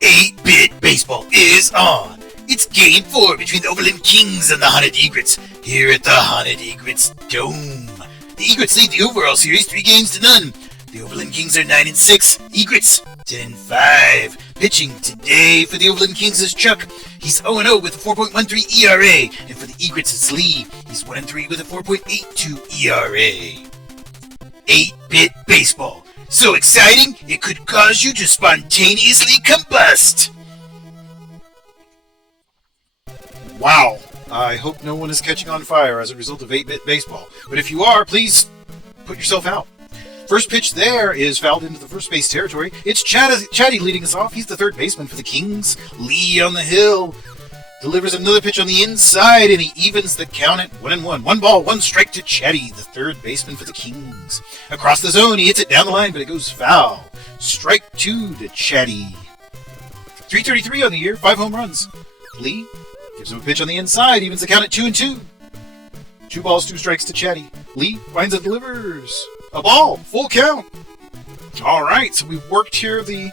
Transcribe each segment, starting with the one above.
8-bit baseball is on. It's Game 4 between the Overland Kings and the Haunted Egrets here at the Haunted Egrets Dome. The Egrets lead the overall series 3-0. The Overland Kings are 9-6. Egrets 10-5. Pitching today for the Overland Kings is Chuck. He's 0-0 with a 4.13 ERA. And for the Egrets it's Lee. He's 1-3 with a 4.82 ERA. 8-bit baseball. So exciting, it could cause you to spontaneously combust. Wow. I hope no one is catching on fire as a result of 8-bit baseball. But if you are, please put yourself out. First pitch there is fouled into the first base territory. It's Chatty leading us off. He's the third baseman for the Kings. Lee on the hill delivers another pitch on the inside, and he evens the count at 1-1. 1 ball, 1 strike to Chatty, the third baseman for the Kings. Across the zone, he hits it down the line, but it goes foul. Strike 2 to Chatty. 333 on the year, 5 home runs. Lee gives him a pitch on the inside, evens the count at 2-2. 2 balls, 2 strikes to Chatty. Lee finds and delivers. A ball, full count. All right, so we've worked here the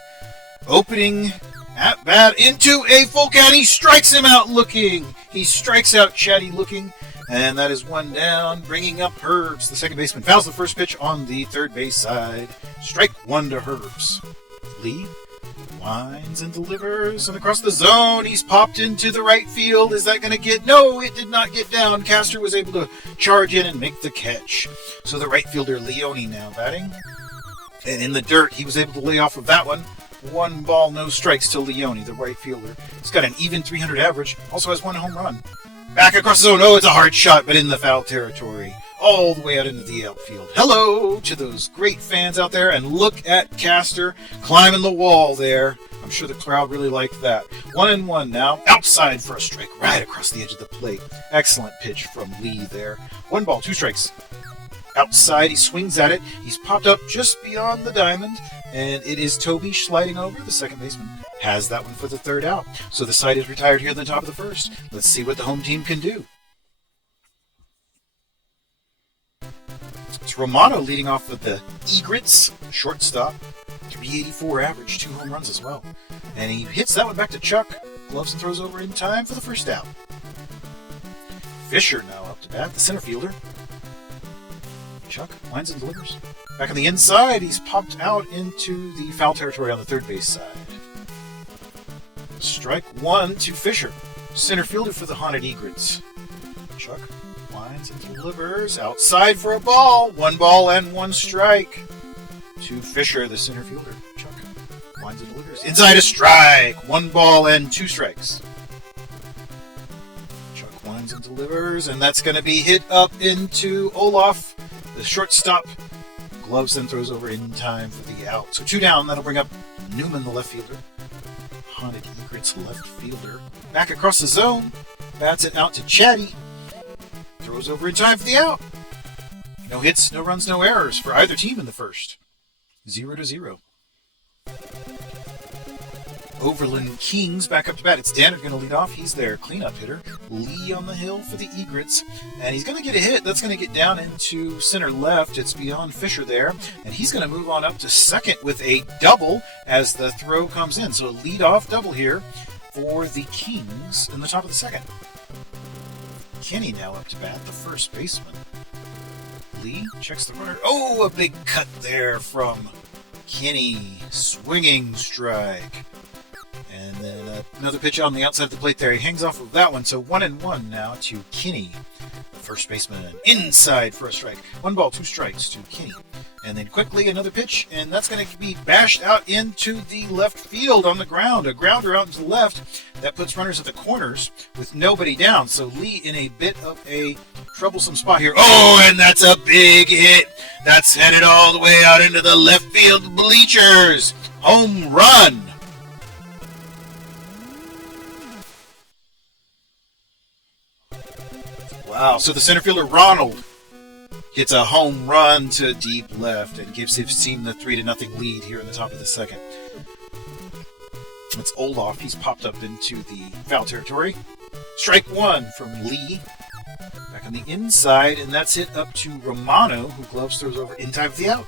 opening at-bat into a full count. He strikes him out looking. He strikes out Chatty looking. And that is 1 down, bringing up Herbs. The second baseman fouls the first pitch on the third base side. Strike 1 to Herbs. Lee winds and delivers. And across the zone, he's popped into the right field. Is that going to get... No, it did not get down. Castor was able to charge in and make the catch. So the right fielder, Leone, now batting. And in the dirt, he was able to lay off of that one. 1 ball, no strikes to Leone, the right fielder. He's got an even .300 average. Also has 1 home run. Back across the zone. Oh, it's a hard shot, but in the foul territory. All the way out into the outfield. Hello to those great fans out there. And look at Castor climbing the wall there. I'm sure the crowd really liked that. 1-1 now. Outside for a strike right across the edge of the plate. Excellent pitch from Lee there. 1 ball, 2 strikes. Outside, he swings at it. He's popped up just beyond the diamond. And it is Toby sliding over. The second baseman has that one for the third out. So the side is retired here at the top of the first. Let's see what the home team can do. It's Romano leading off with the Egrets, shortstop. 384 average, 2 home runs as well. And he hits that one back to Chuck. Gloves and throws over in time for the first out. Fisher now up to bat, the center fielder. Chuck winds and delivers. Back on the inside, he's popped out into the foul territory on the third base side. Strike 1 to Fisher, center fielder for the Haunted Egrets. Chuck winds and delivers outside for a ball. 1 ball and 1 strike to Fisher, the center fielder. Chuck winds and delivers inside, a strike. 1 ball and 2 strikes. Chuck winds and delivers, and that's going to be hit up into Olaf, the shortstop. Gloves then throws over in time for the out. So 2 down. That'll bring up Newman, the left fielder. Haunted Egrets left fielder. Back across the zone. Bats it out to Chatty. Throws over in time for the out. No hits, no runs, no errors for either team in the first. 0-0. Overland Kings back up to bat. It's Danner going to lead off. He's their cleanup hitter. Lee on the hill for the Egrets. And he's going to get a hit. That's going to get down into center left. It's beyond Fisher there. And he's going to move on up to second with a double as the throw comes in. So a lead-off double here for the Kings in the top of the second. Kenny now up to bat, the first baseman. Lee checks the runner. Oh, a big cut there from Kenny. Swinging strike. And then another pitch on the outside of the plate there. He hangs off of that one. So 1-1 now to Kinney, the first baseman. Inside for a strike. 1 ball, 2 strikes to Kinney. And then quickly another pitch, and that's going to be bashed out into the left field on the ground. A grounder out into the left. That puts runners at the corners with nobody down. So Lee in a bit of a troublesome spot here. Oh, and that's a big hit. That's headed all the way out into the left field bleachers. Home run. Wow, so the center fielder, Ronald, hits a home run to deep left and gives his team the 3-0 lead here in the top of the second. It's Olaf. He's popped up into the foul territory. Strike 1 from Lee. Back on the inside, and that's hit up to Romano, who gloves throws over in time for the out.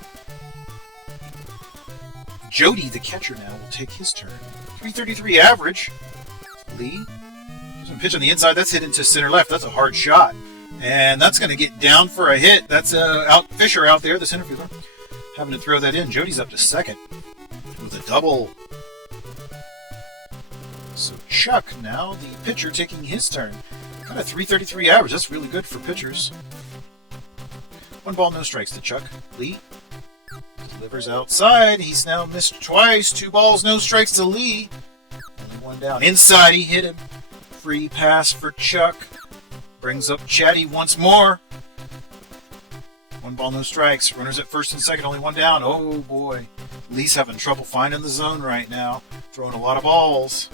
Jody, the catcher, now will take his turn. 333 average. Lee gives him a pitch on the inside. That's hit into center left. That's a hard shot. And that's going to get down for a hit. That's Fisher out there, the center fielder, having to throw that in. Jody's up to second with a double. So Chuck now, the pitcher, taking his turn. Got a 333 average. That's really good for pitchers. 1 ball, no strikes to Chuck. Lee delivers outside. He's now missed twice. 2 balls, no strikes to Lee. Only 1 down. Inside, he hit him. Free pass for Chuck. Brings up Chatty once more. 1 ball, no strikes. Runners at first and second, only 1 down. Oh boy. Lee's having trouble finding the zone right now. Throwing a lot of balls.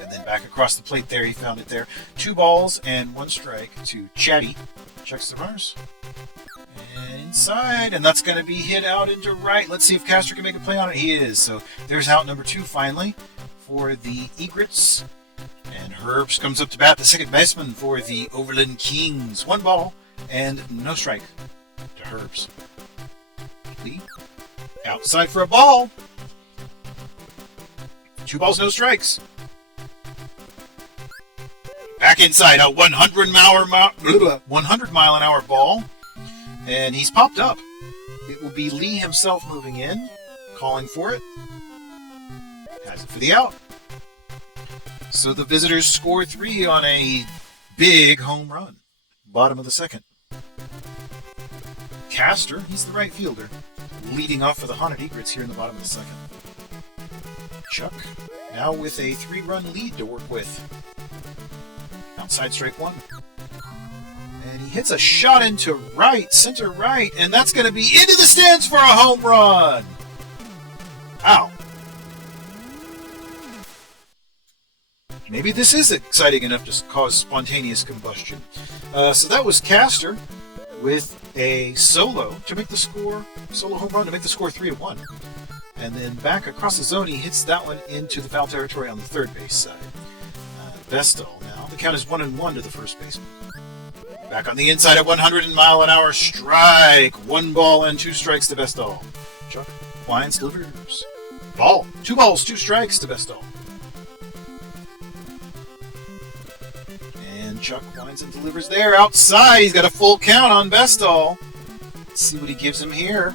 And then back across the plate there, he found it there. 2 balls and 1 strike to Chatty. Checks the runners. And inside, and that's going to be hit out into right. Let's see if Castor can make a play on it. He is. So there's out number 2 finally for the Egrets. And Herbs comes up to bat, the second baseman for the Overland Kings. 1 ball and no strike to Herbs. Lee outside for a ball. 2 balls, no strikes. Back inside, a 100 mile an hour ball. And he's popped up. It will be Lee himself moving in, calling for it. Has it for the out. So the visitors score 3 on a big home run. Bottom of the second. Castor, he's the right fielder, leading off for the Haunted Egrets here in the bottom of the second. Chuck, now with a 3-run lead to work with. Outside strike 1. And he hits a shot into right, center right, and that's going to be into the stands for a home run. Ow. Maybe this is exciting enough to cause spontaneous combustion. So that was Castor with a solo to make the score, solo home run to make the score 3-1. And then back across the zone, he hits that one into the foul territory on the third base side. Bestall now. The count is 1-1 to the first baseman. Back on the inside at 100 mile an hour strike. 1 ball and 2 strikes to Bestall. Chuck winds, delivers. Ball. 2 balls, 2 strikes to Bestall. And Chuck winds and delivers there. Outside, he's got a full count on Bestall. Let's see what he gives him here.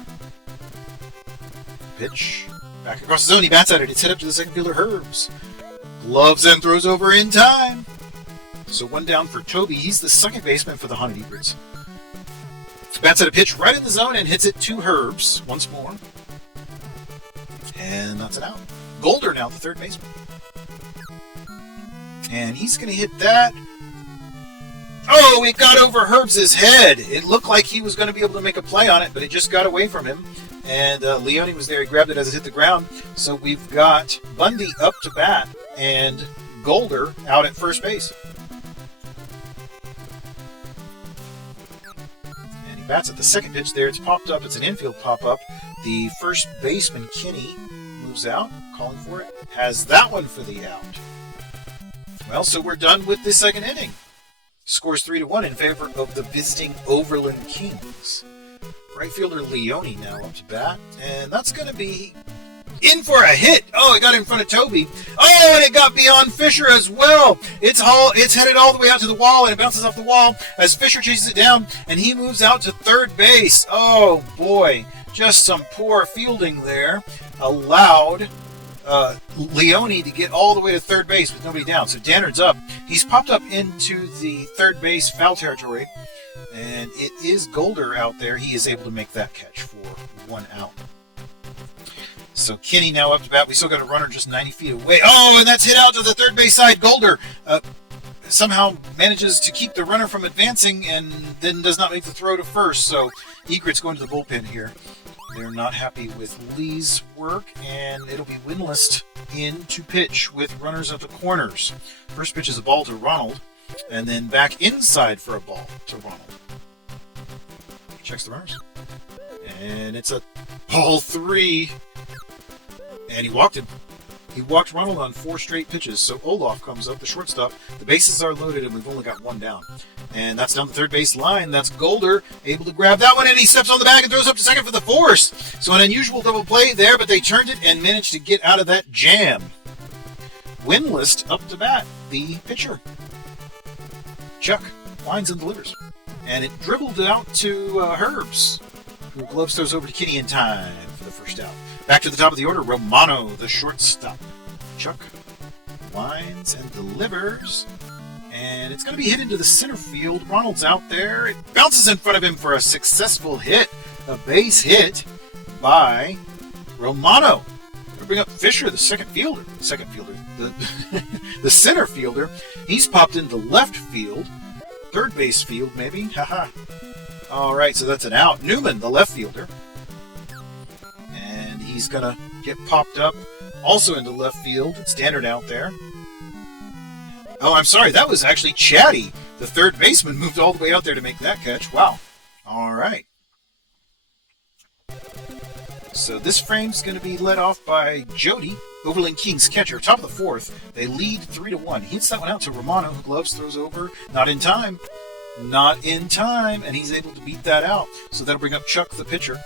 Pitch. Back across the zone, he bats at it. It's hit up to the second fielder, Herbs. Gloves and throws over in time. So 1 down for Toby. He's the second baseman for the Haunted Egrets. Bats at a pitch right in the zone and hits it to Herbs once more. And that's an out. Golder now, the third baseman. And he's going to hit that. Oh, it got over Herbs' head. It looked like he was going to be able to make a play on it, but it just got away from him. And Leone was there. He grabbed it as it hit the ground. So we've got Bundy up to bat and Golder out at first base. And he bats at the second pitch there. It's popped up. It's an infield pop-up. The first baseman, Kinney, moves out, calling for it. Has that one for the out. Well, so we're done with the second inning. Scores 3-1 in favor of the visiting Overland Kings. Right fielder Leone now up to bat, and that's going to be in for a hit. Oh, it got in front of Toby. Oh, and it got beyond Fisher as well. It's headed all the way out to the wall, and it bounces off the wall as Fisher chases it down, and he moves out to third base. Oh, boy. Just some poor fielding there. Allowed Leone to get all the way to third base with nobody down. So Dannard's up. He's popped up into the third base foul territory. And it is Golder out there. He is able to make that catch for 1 out. So Kinney now up to bat. We still got a runner just 90 feet away. Oh, and that's hit out to the third base side. Golder somehow manages to keep the runner from advancing and then does not make the throw to first. So Egret's going to the bullpen here. They're not happy with Lee's work, and it'll be Winlist in to pitch with runners at the corners. First pitch is a ball to Ronald, and then back inside for a ball to Ronald. Checks the runners. And it's a ball 3. And he walked him. He walked Ronald on 4 straight pitches, so Olaf comes up, the shortstop. The bases are loaded, and we've only got 1 down. And that's down the third base line. That's Golder, able to grab that one, and he steps on the bag and throws up to second for the force. So an unusual double play there, but they turned it and managed to get out of that jam. Winless up to bat, the pitcher. Chuck lines and delivers. And it dribbled out to Herbs, who glove throws over to Kitty in time for the first out. Back to the top of the order, Romano, the shortstop. Chuck lines and delivers. And it's going to be hit into the center field. Ronald's out there. It bounces in front of him for a successful hit. A base hit by Romano. We'll bring up Fisher, the second fielder. The center fielder. He's popped into left field. Third base field, maybe. Haha. All right, so that's an out. Newman, the left fielder. And he's going to get popped up also into left field. It's Standard out there. Oh, I'm sorry. That was actually Chatty. The third baseman moved all the way out there to make that catch. Wow. All right. So this frame's going to be led off by Jody, Overland Kings catcher. Top of the fourth. They lead 3-1. He hits that one out to Romano, who gloves, throws over. Not in time. Not in time. And he's able to beat that out. So that'll bring up Chuck, the pitcher.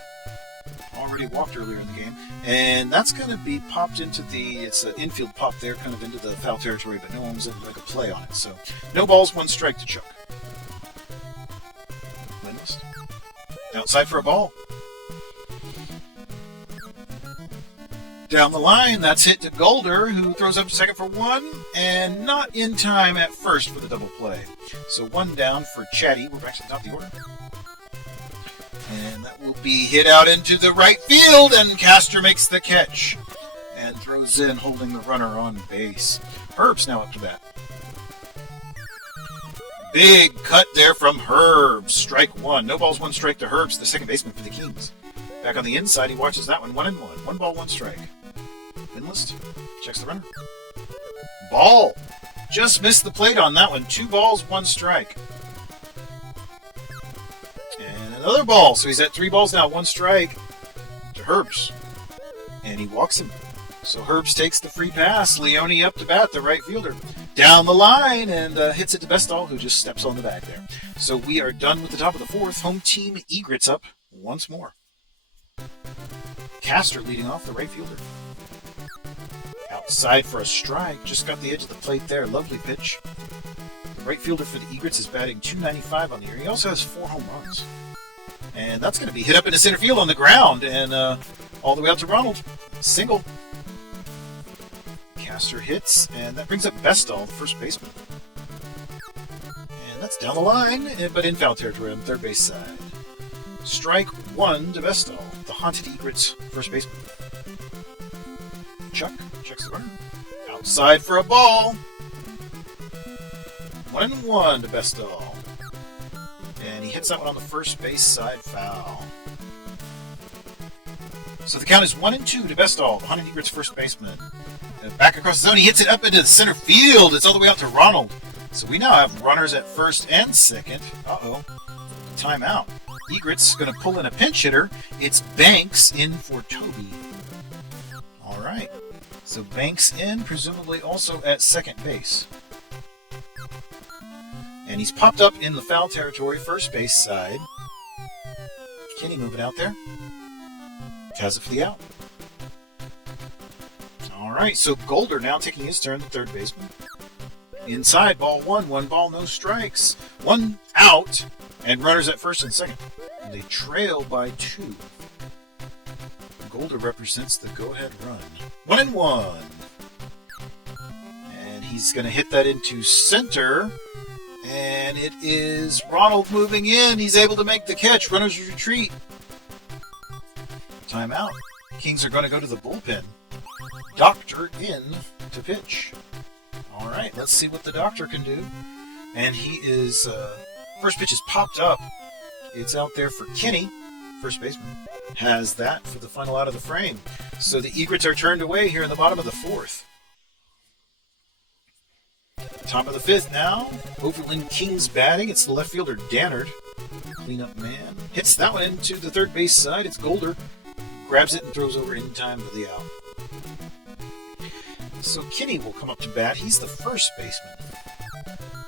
Already walked earlier in the game. And that's going to be popped into it's an infield pop there, kind of into the foul territory, but no one was able to make a play on it. So no balls, 1 strike to Chuck. Winless. Outside for a ball. Down the line, that's hit to Golder, who throws up to second for 1, and not in time at first for the double play. So 1 down for Chatty. We're back to the top of the order. And that will be hit out into the right field, and Castor makes the catch and throws in, holding the runner on base. Herb's now up to bat. Big cut there from Herb. Strike 1. No balls, 1 strike to Herb's, the second baseman for the Kings. Back on the inside, he watches that one. 1-1. 1 ball, 1 strike. Winless. Checks the runner. Ball. Just missed the plate on that one. 2 balls, 1 strike. And another ball. So he's at 3 balls now, 1 strike to Herbs. And he walks him. So Herbs takes the free pass. Leone up to bat, the right fielder. Down the line and hits it to Bestall, who just steps on the bag there. So we are done with the top of the fourth. Home team Egrets up once more. Castor leading off, the right fielder. Outside for a strike. Just got the edge of the plate there. Lovely pitch. The right fielder for the Egrets is batting .295 on the year. He also has 4 home runs. And that's going to be hit up into center field on the ground. And all the way out to Ronald. Single. Castor hits. And that brings up Bestall, the first baseman. And that's down the line, but in foul territory on the third base side. Strike 1 to Bestall, the haunted Egrets first baseman. Chuck checks the runner. Outside for a ball. 1-1 to Bestall. And he hits that one on the first base side foul. So the count is 1-2 to Bestall, the haunted Egrets first baseman. Back across the zone, he hits it up into the center field. It's all the way out to Ronald. So we now have runners at first and second. Uh-oh. Timeout. Egrets going to pull in a pinch hitter. It's Banks in for Toby. All right. So Banks in, presumably also at second base. And he's popped up in the foul territory, first base side. Kenny moving out there. Has it for the out. All right, so Golder now taking his turn, the third baseman. Inside, ball 1, 1 ball, no strikes. 1 out, and runners at first and second. And they trail by 2. Golder represents the go-ahead run. 1-1. And he's going to hit that into center. And it is Ronald moving in. He's able to make the catch. Runners retreat. Timeout. Kings are going to go to the bullpen. Doctor in to pitch. All right, let's see what the doctor can do. And he is, first pitch is popped up. It's out there for Kenny, first baseman. Has that for the final out of the frame. So the Egrets are turned away here in the bottom of the fourth. Top of the fifth now. Overland Kings batting. It's the left fielder, Dannard. Cleanup man. Hits that one into the third base side. It's Golder. Grabs it and throws over in time for the out. So Kinney will come up to bat. He's the first baseman.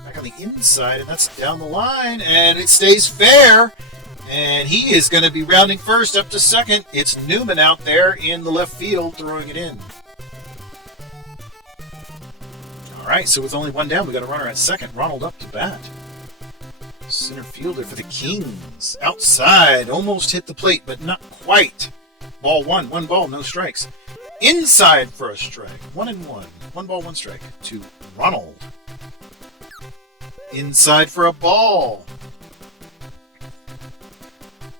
Back on the inside, and that's down the line, and it stays fair. And he is going to be rounding first up to second. It's Newman out there in the left field throwing it in. All right, so with only one down, we got a runner at second. Ronald up to bat. Center fielder for the Kings. Outside, almost hit the plate, but not quite. Ball one. One ball, no strikes. Inside for a strike. 1-1. 1 ball, 1 strike to Ronald. Inside for a ball.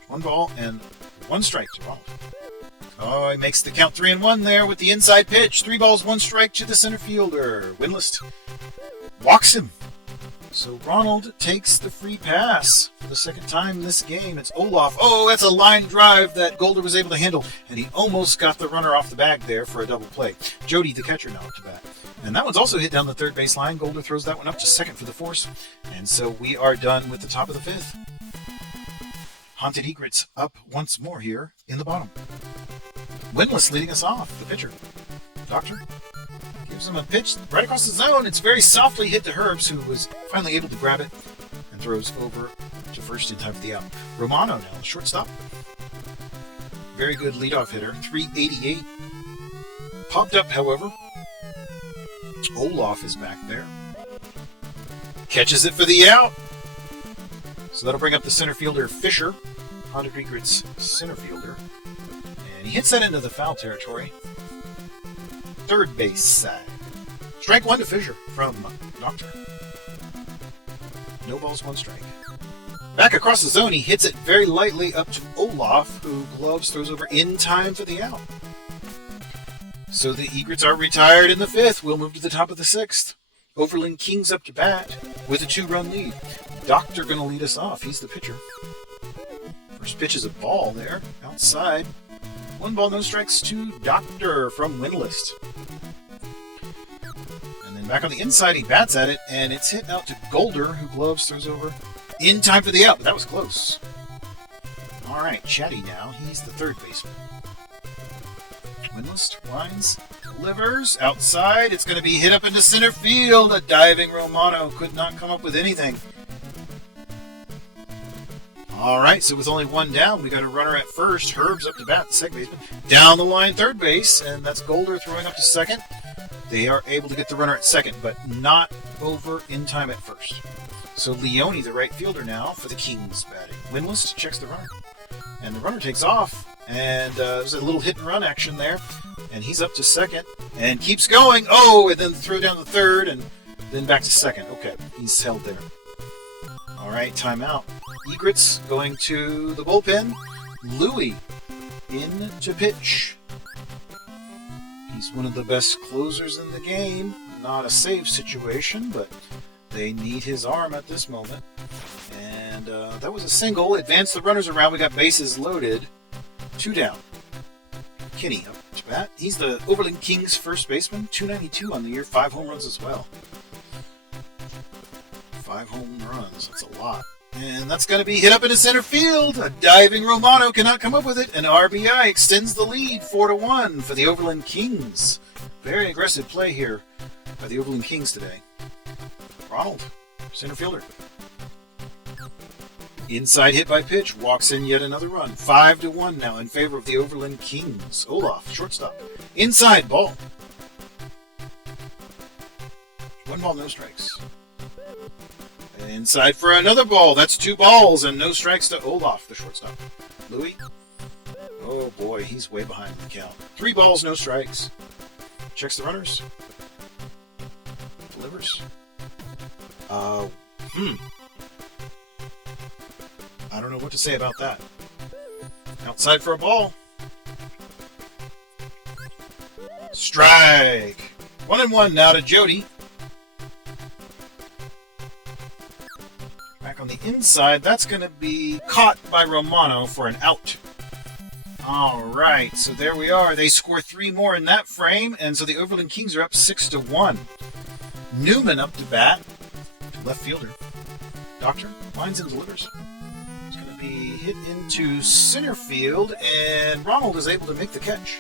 1 ball and 1 strike to Ronald. Oh, he makes the count 3-1 there with the inside pitch. 3 balls, 1 strike to the center fielder. Winlist walks him. So Ronald takes the free pass for the second time in this game. It's Olaf. Oh, that's a line drive that Golder was able to handle, and he almost got the runner off the bag there for a double play. Jody, the catcher, now up to bat. And that one's also hit down the third base line. Golder throws that one up to second for the force. And so we are done with the top of the fifth. Haunted Egrets up once more here in the bottom. Winless leading us off, the pitcher. Doctor gives him a pitch right across the zone. It's very softly hit to Herbs, who was finally able to grab it and throws over to first in time for the out. Romano now, the shortstop. Very good leadoff hitter, 388. Popped up, however. Olaf is back there. Catches it for the out. So that'll bring up the center fielder, Fisher. Haunted Egrets center fielder. And he hits that into the foul territory. Third base side. Strike 1 to Fisher from Doctor. No balls, 1 strike. Back across the zone, he hits it very lightly up to Olaf, who gloves throws over in time for the out. So the Egrets are retired in the fifth. We'll move to the top of the sixth. Overland Kings up to bat with a 2-run lead. Doctor going to lead us off. He's the pitcher. First pitch is a ball there, outside. 1 ball, no strikes to Doctor from Winlist. And then back on the inside, he bats at it, and it's hit out to Golder, who gloves throws over in time for the out, but that was close. All right, Chatty now. He's the third baseman. Winlist winds, delivers outside. It's going to be hit up into center field. A diving Romano could not come up with anything. All right, so with only 1 down, we got a runner at first. Herbs up to bat, the second baseman. Down the line, third base, and that's Golder throwing up to second. They are able to get the runner at second, but not over in time at first. So Leone, the right fielder now for the Kings batting. Winless checks the runner. And the runner takes off, and there's a little hit and run action there. And he's up to second and keeps going. Oh, and then throw down the third, and then back to second. Okay, he's held there. All right, timeout. Egrets going to the bullpen. Louie in to pitch. He's one of the best closers in the game. Not a save situation, but they need his arm at this moment. And that was a single. Advance the runners around. We got bases loaded. 2 down. Kinney up to bat. He's the Overland Kings first baseman. 292 on the year. 5 home runs as well. 5 home runs. That's a lot. And that's going to be hit up into center field. A diving Romano cannot come up with it. An RBI extends the lead 4-1 for the Overland Kings. Very aggressive play here by the Overland Kings today. Ronald, center fielder. Inside hit by pitch. Walks in yet another run. 5-1 now in favor of the Overland Kings. Olaf, shortstop. Inside ball. 1 ball, no strikes. Inside for another ball. That's 2 balls and no strikes to Olaf, the shortstop. Louie. Oh boy, he's way behind the count. 3 balls, no strikes. Checks the runners. Delivers. I don't know what to say about that. Outside for a ball. Strike. 1-1 now to Jody. Back on the inside, that's going to be caught by Romano for an out. All right, so there we are. They score 3 more in that frame, and so the Overland Kings are up 6-1. Newman up to bat, left fielder. Doctor lines and delivers. It's going to be hit into center field, and Ronald is able to make the catch.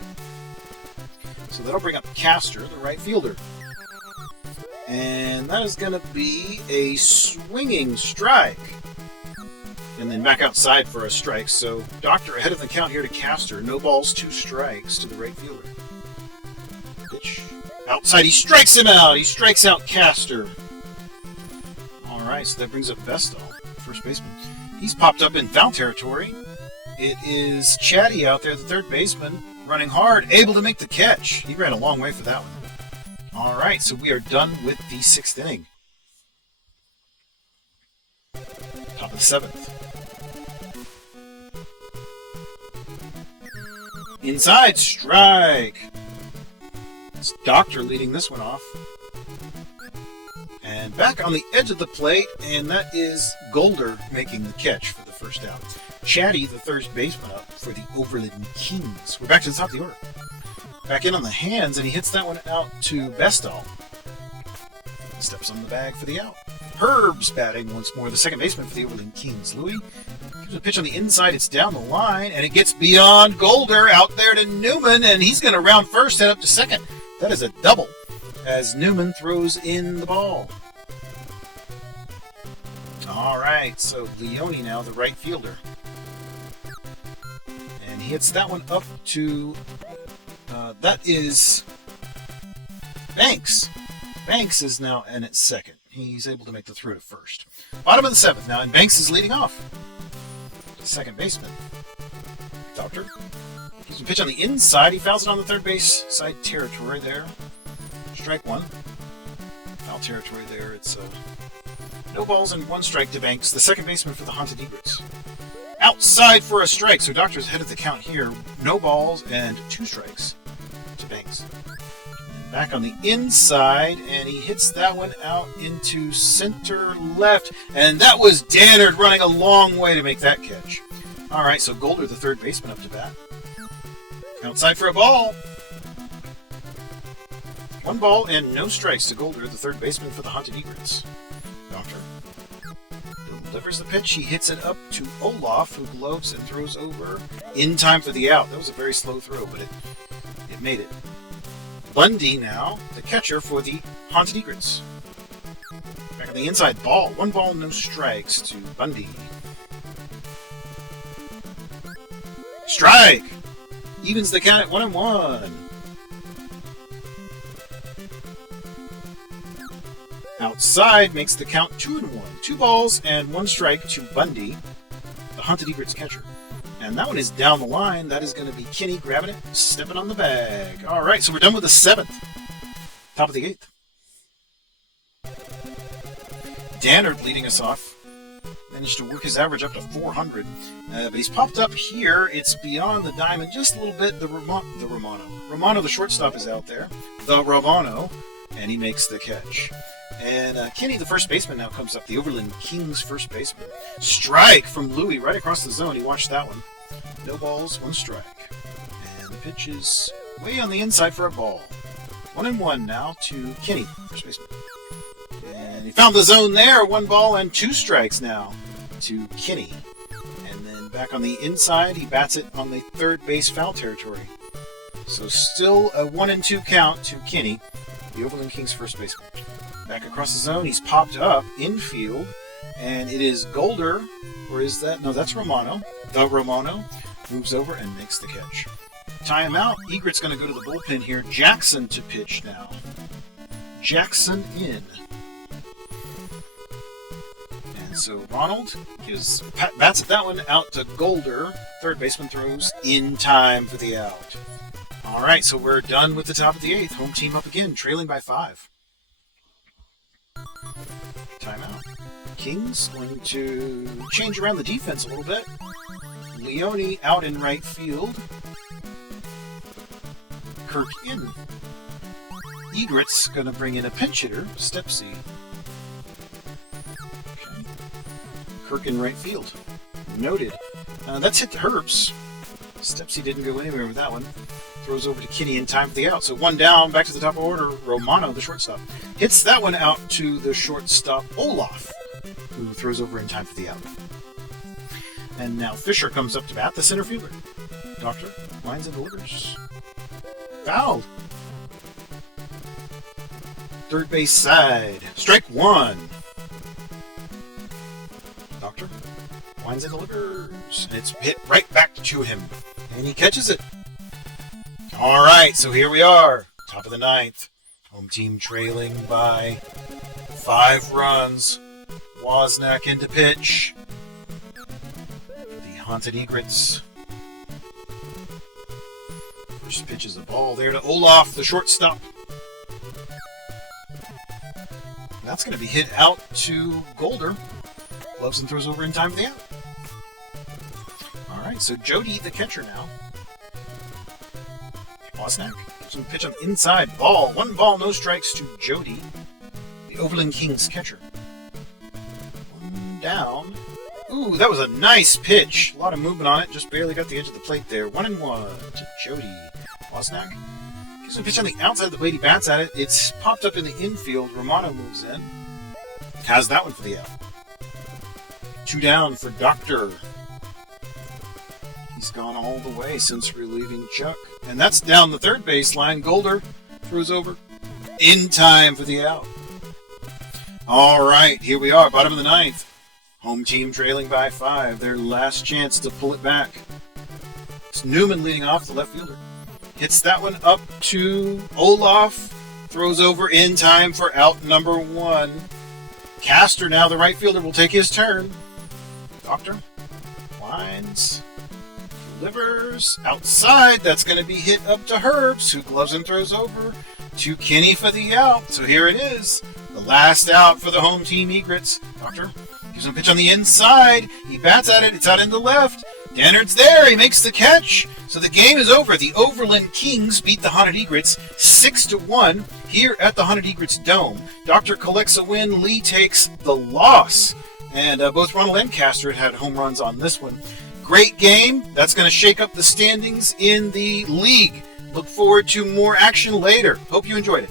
So that'll bring up Castor, the right fielder. And that is going to be a swinging strike. And then back outside for a strike. So Doctor ahead of the count here to Castor. No balls, 2 strikes to the right fielder. Pitch. Outside, he strikes him out. He strikes out Castor. Alright, so that brings up Bestall, first baseman. He's popped up in foul territory. It is Chatty out there, the third baseman, running hard, able to make the catch. He ran a long way for that one. Alright, so we are done with the 6th inning. Top of the 7th. Inside, strike. It's Doctor leading this one off. And back on the edge of the plate, and that is Golder making the catch for the first out. Chatty, the third baseman, up for the Overland Kings. We're back to the top of the order. Back in on the hands, and he hits that one out to Bestall. Steps on the bag for the out. Herb's batting once more, the second baseman for the Overland Kings. Louis gives a pitch on the inside, it's down the line, and it gets beyond Golder, out there to Newman, and he's going to round first, head up to second. That is a double, as Newman throws in the ball. Alright, so Leone now, the right fielder. And he hits that one up to... that is... Banks. Banks is now in at second. He's able to make the throw to first. Bottom of the 7th now, and Banks is leading off. Second baseman. Doctor. Gives a pitch on the inside. He fouls it on the third base side territory there. Strike 1. Foul territory there. It's no balls and 1 strike to Banks, the second baseman for the Haunted Egrets. Outside for a strike, so Doctor's ahead of the count here. No balls and 2 strikes to Banks. Back on the inside, and he hits that one out into center left, and that was Dannard running a long way to make that catch. Alright, so Golder, the third baseman, up to bat. Outside for a ball. 1 ball and no strikes to Golder, the third baseman for the Haunted Egrets. Doctor delivers the pitch. He hits it up to Olaf, who gloves and throws over in time for the out. That was a very slow throw, but it made it. Bundy now, the catcher for the Haunted Egrets. Back on the inside, ball. 1 ball, no strikes to Bundy. Strike! Evens the count at 1-1. Outside makes the count 2-1. 2 balls and 1 strike to Bundy, the Haunted Egrets catcher. And that one is down the line. That is going to be Kinney grabbing it, stepping on the bag. All right, so we're done with the 7th. Top of the 8th. Dannard leading us off. Managed to work his average up to 400. But he's popped up here. It's beyond the diamond just a little bit. Romano, the shortstop, is out there. The Romano. And he makes the catch. And Kinney, the first baseman, now comes up. The Overland Kings first baseman. Strike from Louis right across the zone. He watched that one. No balls, 1 strike. And the pitch is way on the inside for a ball. 1-1 now to Kinney, first baseman. And he found the zone there. 1 ball and 2 strikes now to Kinney. And then back on the inside, he bats it on the third base foul territory. So still a 1-2 count to Kinney, the Overland Kings first baseman. Back across the zone, he's popped up infield, and it is Golder, or is that? No, that's Romano. The Romano moves over and makes the catch. Timeout. Egret's going to go to the bullpen here. Jackson to pitch now. Jackson in. And so Ronald bats at that one out to Golder. Third baseman throws in time for the out. All right, so we're done with the top of the 8th. Home team up again, trailing by 5. Timeout. Kings going to change around the defense a little bit. Leone out in right field. Kirk in. Egrets going to bring in a pinch hitter, Stepsy. Okay. Kirk in right field. Noted. That's hit to Herbs. Stepsy didn't go anywhere with that one. Throws over to Kinney in time for the out. So 1 down, back to the top of order. Romano, the shortstop, hits that one out to the shortstop, Olaf, who throws over in time for the out. And now Fisher comes up to bat, the center fielder. Doctor lines and orders. Fouled. third base side. Strike one. Doctor winds and delivers. And it's hit right back to him. And he catches it. All right, so here we are. Top of the ninth. Home team trailing by 5 runs. Wozniak into pitch. The Haunted Egrets. First pitch is a ball there to Olaf, the shortstop. That's going to be hit out to Golder. Gloves and throws over in time for the out. All right, so Jody, the catcher now. Wozniak gives him a pitch on the inside. Ball. 1 ball, no strikes to Jody, the Overland Kings catcher. 1 down. Ooh, that was a nice pitch. A lot of movement on it. Just barely got the edge of the plate there. 1-1 to Jody. Wozniak gives him a pitch on the outside of the plate. He bats at it. It's popped up in the infield. Romano moves in. Has that one for the out. 2 down for Doctor. He's gone all the way since relieving Chuck. And that's down the third baseline. Golder throws over in time for the out. All right, here we are, bottom of the ninth. Home team trailing by 5. Their last chance to pull it back. It's Newman leading off, the left fielder. Hits that one up to Olaf. Throws over in time for out number 1. Castor now, the right fielder, will take his turn. Doctor winds. Delivers outside. That's going to be hit up to Herbs, who gloves and throws over to Kenny for the out. So here it is. The last out for the home team Egrets. Doctor gives him a pitch on the inside. He bats at it. It's out into left. Dannard's there. He makes the catch. So the game is over. The Overland Kings beat the Haunted Egrets 6-1 here at the Haunted Egrets Dome. Doctor collects a win. Lee takes the loss. And both Ronald and Castor had home runs on this one. Great game. That's going to shake up the standings in the league. Look forward to more action later. Hope you enjoyed it.